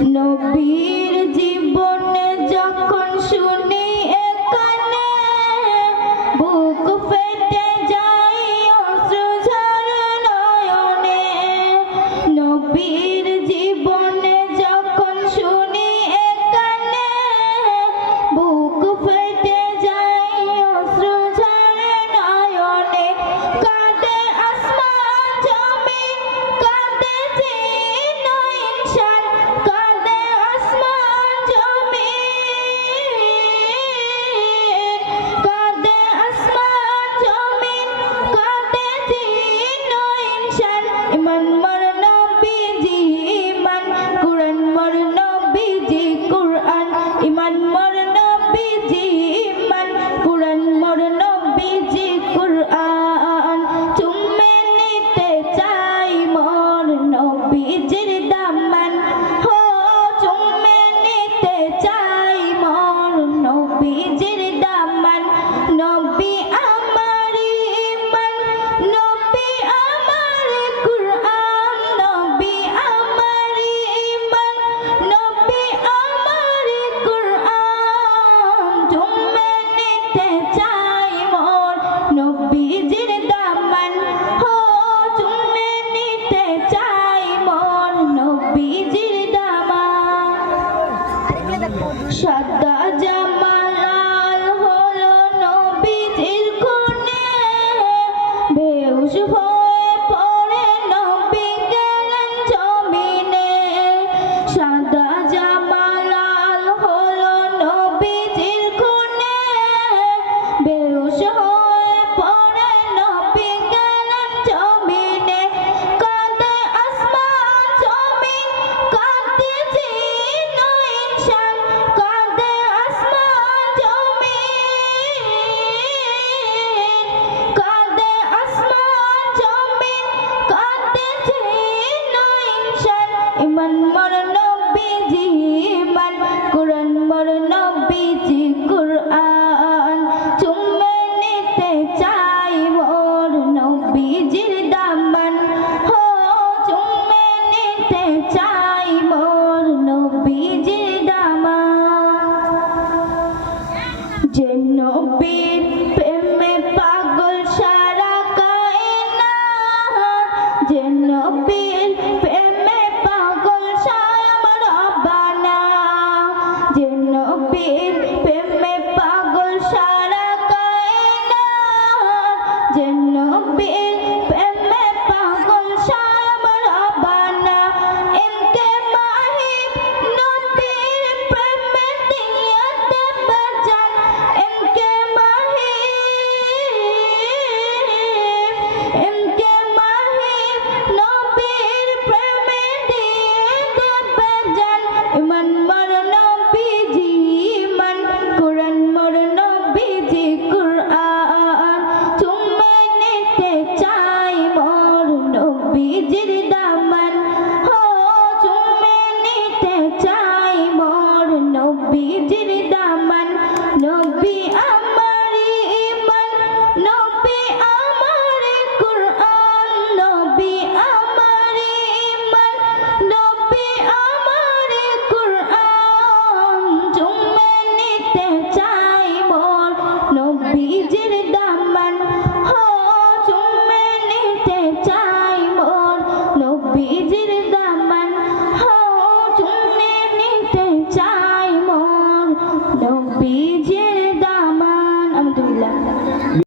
No. নবীজির দামান নবী আমার ইমান নবী আমার কুরআন নবী আমার ইমান নবী আমার কুরআন। তুমি নিতে চাই মোর নবীজির দামান হো তুমি নিতে চাই মোর নবীজির দামান। সদা Jenno Beer.